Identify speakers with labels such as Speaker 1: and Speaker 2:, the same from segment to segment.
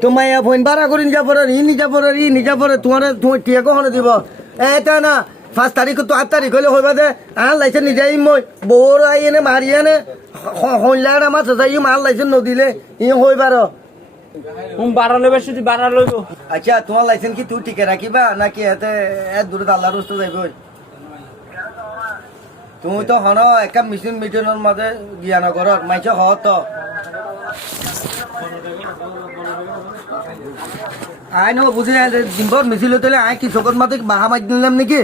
Speaker 1: তো মাইয়া ফোন বাড়া করিন যা পরে ই নিজা পরে ই নিজা পরে তোমার তোমার টিয়া কখনো দিব? এটা না পাঁচ তারিখ তো আট তারিখ হলে হইবা দে। আর লাইছে নিজেই মই বউর আই এনে মারি এনে হইলার আমার যাই মার লাইছে নদিলে ই হইবার
Speaker 2: বাড়া লইবে শুধু বাড়া লইব
Speaker 1: আচ্ছা তোমার লাইসেন্স কি তুই টিকে রাখিবা নাকি এতে এত দূরে আল্লাহর রস্ত যাইব তুমি তো হন একা মিশন মিশনের মাঝে জ্ঞান ঘরত মাইছ হত। তো আই নো বুঝি ডিম্বর মিছিল হতে আই কি চকত মাতে বাহা মারি দিলাম নাকি?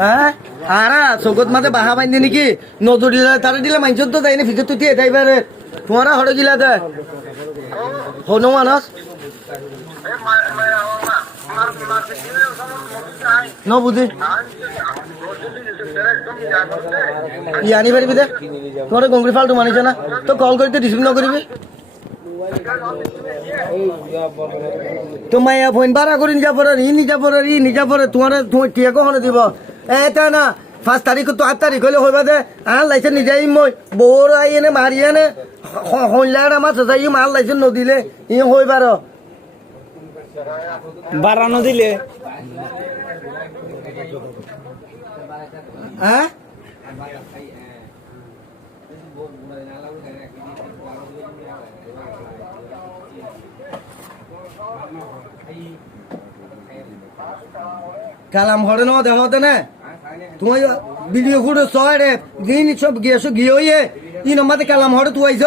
Speaker 1: হ্যাঁ আরা চকত মাতে বাহা দি নাকি? নজর দিলে তারা দিলে মাইছত তো যাইনি ভিতর তুই এটাইবারে তোমারা হরে গিলা দে। হনো মানস ন বুঝি ই আনি পারিবি দে। তোমার গঙ্গুরি ফালতু মানিছ না। তো কল করতে রিসিভ নকরিবি তো মাইয়া ফোন বাড়া করিন যা পরে, ই নিজা পরে, ই নিজা পরে, তোমার তোমার টিয়া কখনো দিব? এটা না, পাঁচ তারিখ তো আট তারিখ হলে হইবা দে। আর লাইছে নিজেই মই। বউর আই এনে মারি এনে। হইলার আমার যাই মার লাইছে নদিলে। ই হইবার
Speaker 2: বাড়ানো দিলে
Speaker 1: হ্যাঁ? কালাম ঘরে ন। দেখাতে না তোমার ভিডিও ফুটো সব গিয়েছো গিয়ে ই নম্বরে কালাম ঘরে তুই আইছ